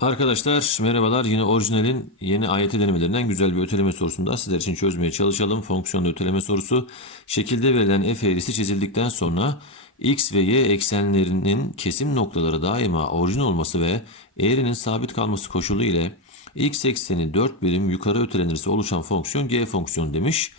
Arkadaşlar merhabalar. Yine orijinalin yeni AYT denemelerinden güzel bir öteleme sorusunda sizler için çözmeye çalışalım. Fonksiyonlu öteleme sorusu. Şekilde verilen f eğrisi çizildikten sonra x ve y eksenlerinin kesim noktaları daima orijin olması ve eğrinin sabit kalması koşulu ile x ekseni 4 birim yukarı ötelenirse oluşan fonksiyon g fonksiyonu demiş.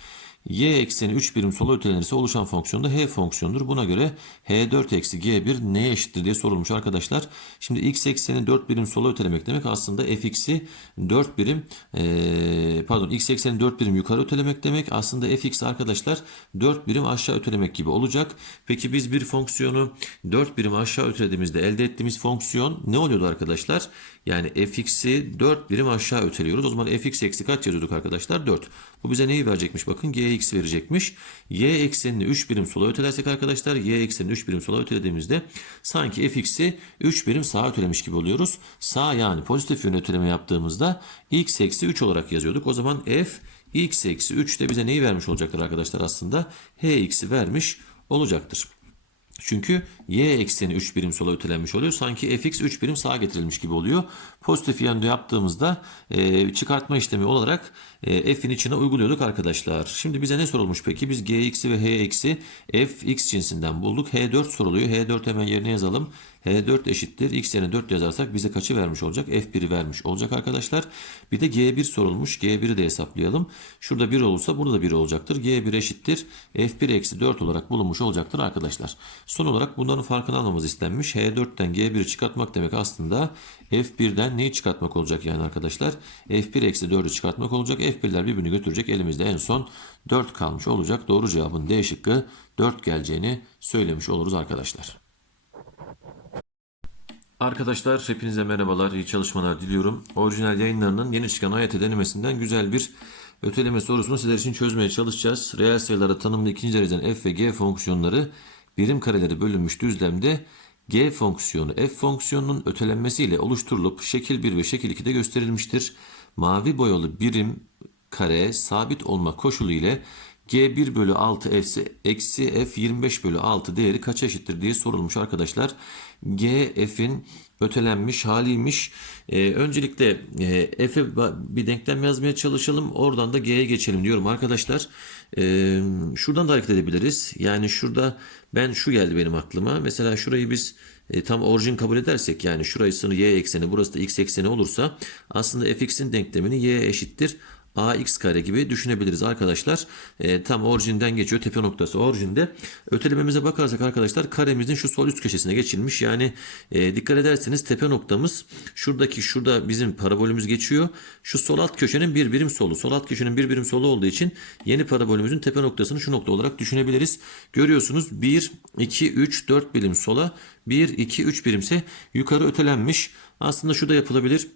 Y ekseni 3 birim sola ötelenirse oluşan fonksiyon da h fonksiyonudur. Buna göre h4 eksi g1 neye eşittir diye sorulmuş arkadaşlar. Şimdi x ekseni 4 birim sola ötelemek demek aslında fx'i 4 birim eee, pardon x ekseni 4 birim yukarı ötelemek demek. Aslında fx arkadaşlar 4 birim aşağı ötelemek gibi olacak. Peki biz bir fonksiyonu 4 birim aşağı ötelediğimizde elde ettiğimiz fonksiyon ne oluyordu arkadaşlar? Yani fx'i 4 birim aşağı öteliyoruz. O zaman fx eksi kaç yazıyorduk arkadaşlar? 4. Bu bize neyi verecekmiş? Bakın gx verecekmiş. y eksenini 3 birim sola ötelersek arkadaşlar y eksenini 3 birim sola ötelediğimizde sanki fx'i 3 birim sağa ötelemiş gibi oluyoruz. Sağ yani pozitif yön öteleme yaptığımızda x eksi 3 olarak yazıyorduk. O zaman f x eksi 3 de bize neyi vermiş olacaktır arkadaşlar aslında? hx'i vermiş olacaktır. Çünkü y ekseni 3 birim sola ötelenmiş oluyor. Sanki fx 3 birim sağa getirilmiş gibi oluyor. Pozitif yönde yaptığımızda e, çıkartma işlemi olarak e, f'in içine uyguluyorduk arkadaşlar. Şimdi bize ne sorulmuş peki? Biz gx'i ve hx'i fx cinsinden bulduk. h4 soruluyor. h4 hemen yerine yazalım. H4 eşittir. x yerine 4 yazarsak bize kaçı vermiş olacak? f1'i vermiş olacak arkadaşlar. Bir de g1 sorulmuş. g1'i de hesaplayalım. Şurada 1 olursa burada da 1 olacaktır. g1 eşittir. f1 eksi 4 olarak bulunmuş olacaktır arkadaşlar. Son olarak bunların farkını almamız istenmiş. h4'ten g1'i çıkartmak demek aslında f1'den neyi çıkartmak olacak yani arkadaşlar? f1 eksi 4'ü çıkartmak olacak. f1'ler birbirini götürecek. Elimizde en son 4 kalmış olacak. Doğru cevabın D şıkkı 4 geleceğini söylemiş oluruz arkadaşlar. Arkadaşlar hepinize merhabalar, iyi çalışmalar diliyorum. Orijinal yayınlarının yeni çıkan AYT denemesinden güzel bir öteleme sorusunu sizler için çözmeye çalışacağız. Reel sayılara tanımlı ikinci dereceden f ve g fonksiyonları birim kareleri bölünmüş düzlemde g fonksiyonu f fonksiyonunun ötelenmesiyle oluşturulup şekil 1 ve şekil 2'de gösterilmiştir. Mavi boyalı birim kare sabit olma koşulu ile G1 bölü 6 f eksi f 25 bölü 6 değeri kaça eşittir diye sorulmuş arkadaşlar. G f'in ötelenmiş haliymiş. Ee, öncelikle e, f'e bir denklem yazmaya çalışalım. Oradan da g'ye geçelim diyorum arkadaşlar. Ee, şuradan da hareket edebiliriz. Yani şurada ben şu geldi benim aklıma. Mesela şurayı biz e, tam orijin kabul edersek yani şurası y ekseni burası da x ekseni olursa aslında fx'in denklemini y eşittir ax kare gibi düşünebiliriz arkadaşlar. E, tam orijinden geçiyor. Tepe noktası orijinde. Ötelememize bakarsak arkadaşlar karemizin şu sol üst köşesine geçilmiş. Yani e, dikkat ederseniz tepe noktamız şuradaki şurada bizim parabolümüz geçiyor. Şu sol alt köşenin bir birim solu. Sol alt köşenin bir birim solu olduğu için yeni parabolümüzün tepe noktasını şu nokta olarak düşünebiliriz. Görüyorsunuz 1, 2, 3, 4 birim sola 1, 2, 3 birimse yukarı ötelenmiş. Aslında şu da yapılabilir.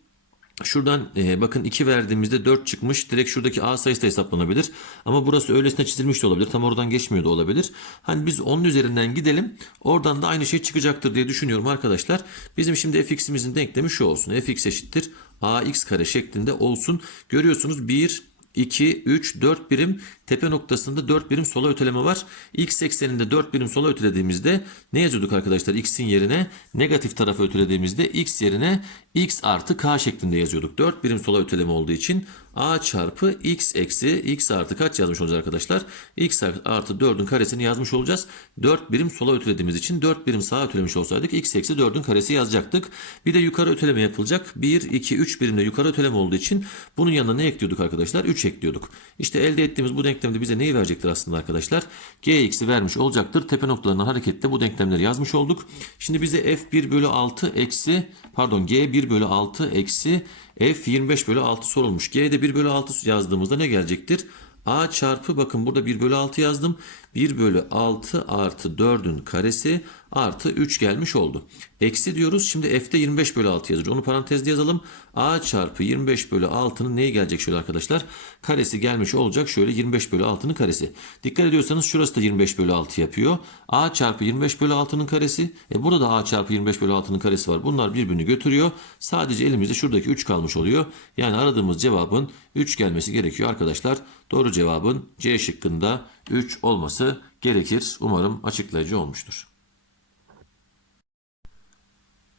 Şuradan e, bakın 2 verdiğimizde 4 çıkmış. Direkt şuradaki A sayısı da hesaplanabilir. Ama burası öylesine çizilmiş de olabilir. Tam oradan geçmiyor da olabilir. Hani biz onun üzerinden gidelim. Oradan da aynı şey çıkacaktır diye düşünüyorum arkadaşlar. Bizim şimdi fx'imizin denklemi şu olsun. fx eşittir ax kare şeklinde olsun. Görüyorsunuz 1 2, 3, 4 birim tepe noktasında 4 birim sola öteleme var. X ekseninde 4 birim sola ötelediğimizde ne yazıyorduk arkadaşlar? X'in yerine negatif tarafı ötelediğimizde X yerine X artı K şeklinde yazıyorduk. 4 birim sola öteleme olduğu için A çarpı X eksi X artı kaç yazmış olacağız arkadaşlar? X artı 4'ün karesini yazmış olacağız. 4 birim sola ötelediğimiz için 4 birim sağa ötelemiş olsaydık X eksi 4'ün karesi yazacaktık. Bir de yukarı öteleme yapılacak. 1, 2, 3 birimde yukarı öteleme olduğu için bunun yanına ne ekliyorduk arkadaşlar? 3 ekliyorduk. İşte elde ettiğimiz bu denklemde bize neyi verecektir aslında arkadaşlar? Gx'i vermiş olacaktır. Tepe noktalarından hareketle bu denklemleri yazmış olduk. Şimdi bize f1 bölü 6 eksi pardon g1 bölü 6 eksi f 25 bölü 6 sorulmuş. G'de 1 bölü 6 yazdığımızda ne gelecektir? A çarpı bakın burada 1 bölü 6 yazdım. 1 bölü 6 artı 4'ün karesi artı 3 gelmiş oldu. Eksi diyoruz. Şimdi f'de 25 bölü 6 yazıyor. Onu parantezde yazalım. A çarpı 25 bölü 6'nın neye gelecek şöyle arkadaşlar? Karesi gelmiş olacak. Şöyle 25 bölü 6'nın karesi. Dikkat ediyorsanız şurası da 25 bölü 6 yapıyor. A çarpı 25 bölü 6'nın karesi. E burada da A çarpı 25 bölü 6'nın karesi var. Bunlar birbirini götürüyor. Sadece elimizde şuradaki 3 kalmış oluyor. Yani aradığımız cevabın 3 gelmesi gerekiyor arkadaşlar. Doğru cevabın C şıkkında 3 olması gerekir. Umarım açıklayıcı olmuştur.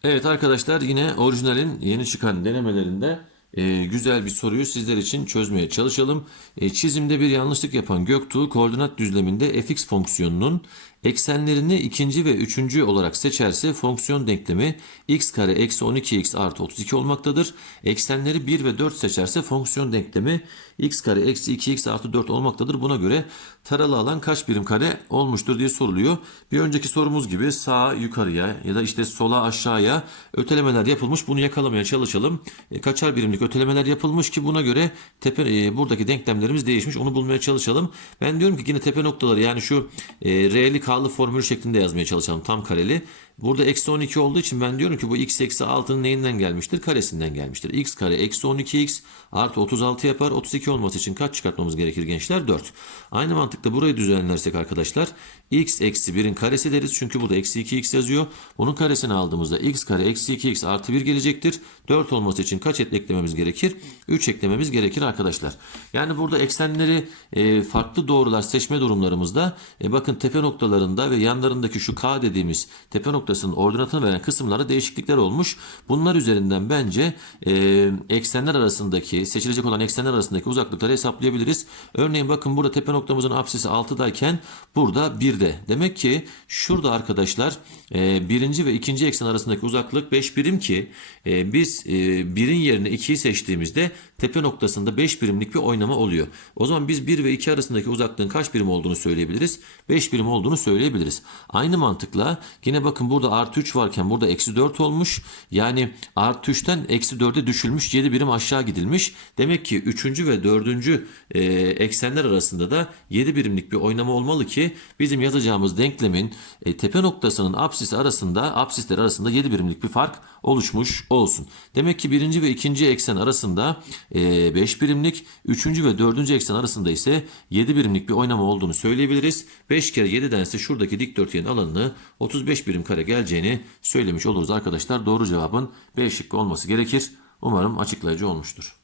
Evet arkadaşlar yine orijinalin yeni çıkan denemelerinde e, güzel bir soruyu sizler için çözmeye çalışalım. E, çizimde bir yanlışlık yapan Göktuğ koordinat düzleminde fx fonksiyonunun eksenlerini ikinci ve üçüncü olarak seçerse fonksiyon denklemi x kare eksi 12x artı 32 olmaktadır. Eksenleri 1 ve 4 seçerse fonksiyon denklemi x kare eksi 2x artı 4 olmaktadır. Buna göre taralı alan kaç birim kare olmuştur diye soruluyor. Bir önceki sorumuz gibi sağa yukarıya ya da işte sola aşağıya ötelemeler yapılmış. Bunu yakalamaya çalışalım. E, kaçar birimlik ötelemeler yapılmış ki buna göre tepe e, buradaki denklemlerimiz değişmiş. Onu bulmaya çalışalım. Ben diyorum ki yine tepe noktaları yani şu e, R'li K'lı formülü şeklinde yazmaya çalışalım. Tam kareli. Burada eksi 12 olduğu için ben diyorum ki bu x eksi 6'nın neyinden gelmiştir? Karesinden gelmiştir. x kare eksi 12x artı 36 yapar. 32 olması için kaç çıkartmamız gerekir gençler? 4. Aynı mantıkla burayı düzenlersek arkadaşlar x eksi 1'in karesi deriz. Çünkü burada eksi 2x yazıyor. Bunun karesini aldığımızda x kare eksi 2x artı 1 gelecektir. 4 olması için kaç eklememiz gerekir? 3 eklememiz gerekir arkadaşlar. Yani burada eksenleri e, farklı doğrular seçme durumlarımızda e, bakın tepe noktalarında ve yanlarındaki şu k dediğimiz tepe noktasının ordinatını veren kısımlarda değişiklikler olmuş. Bunlar üzerinden bence e, eksenler arasındaki seçilecek olan eksenler arasındaki uzaklıkları hesaplayabiliriz. Örneğin bakın burada tepe noktamızın apsisi 6'dayken burada 1'de. Demek ki şurada arkadaşlar e, birinci ve ikinci eksen arasındaki uzaklık 5 birim ki e, biz e, birin yerine 2'yi seçtiğimizde tepe noktasında 5 birimlik bir oynama oluyor. O zaman biz 1 ve 2 arasındaki uzaklığın kaç birim olduğunu söyleyebiliriz? 5 birim olduğunu söyleyebiliriz. Aynı mantıkla yine bakın burada artı 3 varken burada eksi 4 olmuş. Yani artı 3'ten eksi 4'e düşülmüş 7 birim aşağı gidilmiş. Demek ki 3. ve 4. E, eksenler arasında da 7 birimlik bir oynama olmalı ki bizim yazacağımız denklemin e, tepe noktasının apsisi arasında apsisler arasında 7 birimlik bir fark oluşmuş olsun. Demek ki birinci ve ikinci eksen arasında e, 5 birimlik, üçüncü ve dördüncü eksen arasında ise 7 birimlik bir oynama olduğunu söyleyebiliriz. 5 kere 7'den ise şuradaki dikdörtgenin alanını 35 birim kare geleceğini söylemiş oluruz arkadaşlar. Doğru cevabın B şıkkı olması gerekir. Umarım açıklayıcı olmuştur.